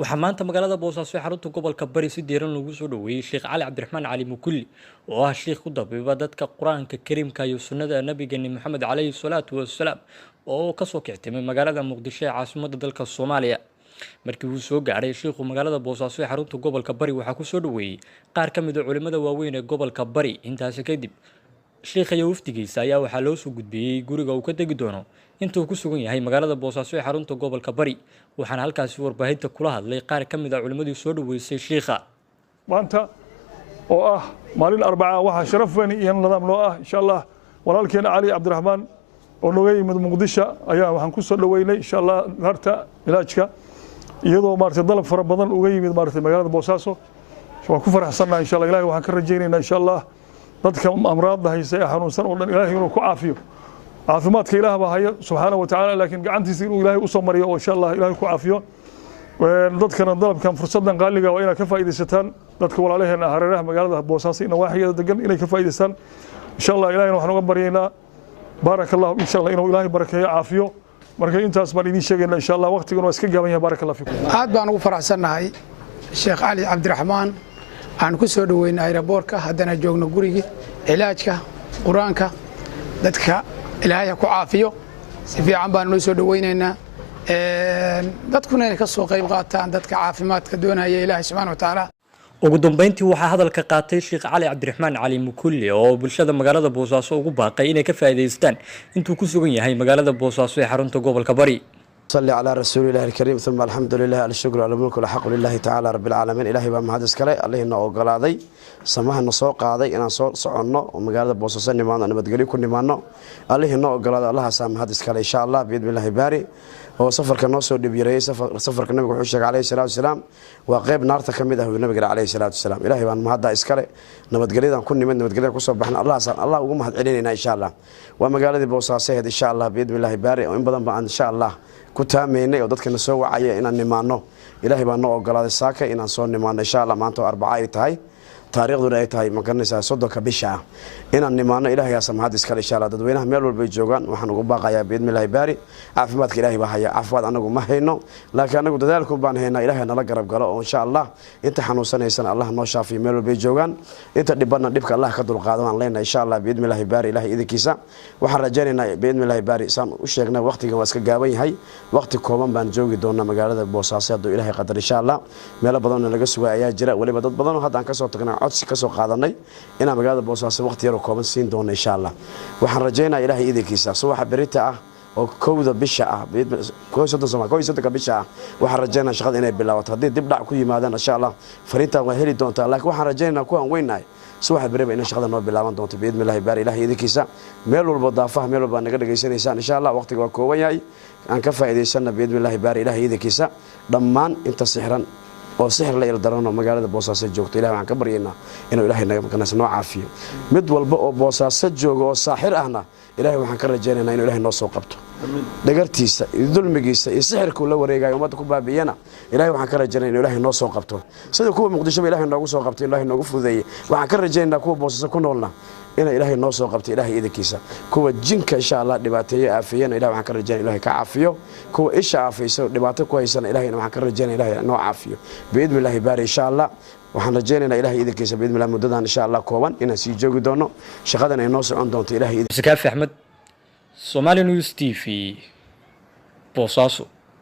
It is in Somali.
waxaa maanta magaalada Boosaaso ee xarunta gobolka Bari si diiran lagu soo dhaweeyay Sheekh Cali Cabdiraxmaan Cali Mukulli oo ah sheekh ku dabiiba dadka Quraanka Kariimka iyo sunnada nabigeena Maxamed calayhi salaatu wassalaam oo ka soo kictimay magaalada Muqdisho ee caasimadda dalka Soomaaliya. Markii uu soo gaaray sheekhu magaalada Boosaaso ee xarunta gobolka Bari waxaa ku soo dhaweeyay qaar ka mid ah culimada waaweyn ee gobolka Bari. Intaas kadib sheekha iyo wafdigiisa ayaa waxaa loo soo gudbiyay guriga uu ka tagi doono intuu ku sugan yahay magaalada Boosaaso ee xarunta gobolka Bari. waxaana halkaasi warbaahinta kula hadlay qaar ka mid ah culimadii soo dhaweysay sheekha. maanta oo ah maalin Arbaca waxa sharaf weyn iyo nidaam loo ah insha Allah walaalkeena Cali Cabdiraxmaan oo nooga yimid Muqdisho ayaa waxaan ku soo dhaweynay insha Allah harta ilaajka iyadoo maartay dalab fara badan uga yimid maartay magaalada Boosaaso. waan ku faraxsanahay insha Allah Ilaahay waxaan ka rajaynaynaa insha Allah dadka amraadda haysa ee xanuunsan oo dhan Ilaahay inuu ku caafiyo caafimaadka Ilaah baa haya subhanahu wa ta'ala laakiin gacantiisa inuu Ilaahay u soo mariyo oo insha Allah Ilaahay ku caafiyo dadkana dalabkan fursadan qaaliga waa inay ka faa'iideysataan dadka walaalaheena hareeraha magaalada Boosaaso in waaxiyada degan inay ka faa'iideystaan insha Allah Ilaahay waxaan uga baryaynaa barakallahu insha Allah inuu Ilaahay barakeeyo caafiyo marka intaas baan idin sheegaynaa insha Allah waqtigan waa iska gaaban yahay barakallahu fiikum aad baan ugu faraxsanahay Sheekh Cali Cabdiraxmaan aan ku soo dhaweynay aeroboortka haddana joogno guriga ilaajka quraanka dadka Ilaahay ku caafiyo si fiican baan noo soo dhaweynaynaa dadkuna inay ka soo qayb qaataan dadka caafimaadka doonaya Ilaahay subhanahu wa ta'ala. ugu dambeyntii waxaa hadalka qaatay Sheekh Cali Cabdiraxmaan Cali Mukulli oo bulshada magaalada Boosaaso ugu baaqay inay ka faa'iideystaan intuu ku sugan yahay magaalada Boosaaso ee xarunta gobolka Bari. صلي على رسول الله الكريم ثم الحمد لله الشكر على الملك والحق لله تعالى رب العالمين إلهي بمهدس كله الله إنه أقلاضي سماه النصوق قاضي إن صوت صعنا ومقالة بوسوسن نمانا نبتقلي كل نمانا الله إنه أقلاضي الله سام هدس كله إن شاء الله بيد الله باري هو سفر كناس ودبيري سفر كنبي وحشك عليه الصلاة والسلام وقيب نار تكمده النبي عليه الصلاة والسلام إلهي بمهدس كله نبتقلي ذا كل نمانا نبتقلي كوسب بحنا الله سام الله وقوم هد علينا إن شاء الله ومقالة بوساسه إن شاء الله بيد الله باري وإن بدن إن شاء الله kutaameynay oo dadkana soo wacay inaan nimaano Ilaahay baa noo ogolaaday saaka inaan soo nimaano insha Allah maanta Arbaca ay tahay taariikhduna ay tahay ma garanaysaa 30 bisha inaan nimaano Ilaahay yaa samahad iska insha Allah dadweynaha meel walba ay joogan waxaan ugu baaqayaa biidmilaahi baari caafimaadka Ilaahay baa haya caafimaad anagu ma hayno laakiin anagu dadaalku baan haynaa Ilaahay nala garab galo oo insha Allah inta xanuunsanaysan Allah noo shaafiyo meel walba ay joogan inta dhibana dhibka Allah ka dulqaado aan leenahay insha Allah biidmilaahi baari Ilaahay idinkiisa waxaan rajaynaynaa biidmilaahi baari saan u sheegnay waqtiga waa iska gaaban yahay waqti kooban baan joogi doonaa magaalada Boosaaso haddii Ilaahay qadar insha Allah meel badan laga sugay ayaa jira waliba dad badan oo hadda aan ka soo tagnay codsi ka soo qaadanay inaan magaalada Boosaaso waqti yar oo kooban siin doono insha Allah waxaan rajaynayaa Ilaahay idinkiisa subax berita ah oo kowda bisha ah kooda bisha ah waxaan rajaynayaa shaqada inay bilaabato haddii dib dhac ku yimaadaan insha Allah fariinta waa heli doontaa laakiin waxaan rajaynayaa kuwan weynaay subax beriba in shaqada noo bilaaban doonto biidmilaahi baari Ilaahay idinkiisa meel walba daafaha meel walba naga dhageysanaysaan insha Allah waqtiga waa kooban yahay aan ka faa'iideysana biidmilaahi baari Ilaahay idinkiisa dhammaan inta sixran oo sixir la ildarano magaalada Boosaaso joogto Ilaahay waxaan ka baryaynaa inuu Ilaahay naga maqnaaso noo caafiyo mid walba oo Boosaaso joogo oo saaxir ahna Ilaahay waxaan ka rajaynaynaa inuu Ilaahay noo soo qabto dhagartiisa iyo dulmigiisa iyo sixirka la wareegayo umada ku baabiyana Ilaahay waxaan ka rajaynaynaa inuu Ilaahay noo soo qabto sida kuwa Muqdisho Ilaahay noogu soo qabtay Ilaahay noogu fududeeyay waxaan ka rajaynaynaa kuwa Boosaaso ku noolna inay Ilaahay noo soo qabto Ilaahay idinkiisa kuwa jinka insha Allah dhibaateeyo aafiyana Ilaahay waxaan ka rajaynaynaa Ilaahay ka caafiyo kuwa isha aafayso dhibaato ku haysana Ilaahay waxaan ka rajaynaynaa Ilaahay noo caafiyo biidmilaahi baari insha Allah waxaan rajaynaynaa Ilaahay idinkiisa biidmilaahi muddadan insha Allah kooban inaan sii joogi doono shaqadan ay noo socon doonto Ilaahay Sakaafi Axmed Somali News TV Boosaaso.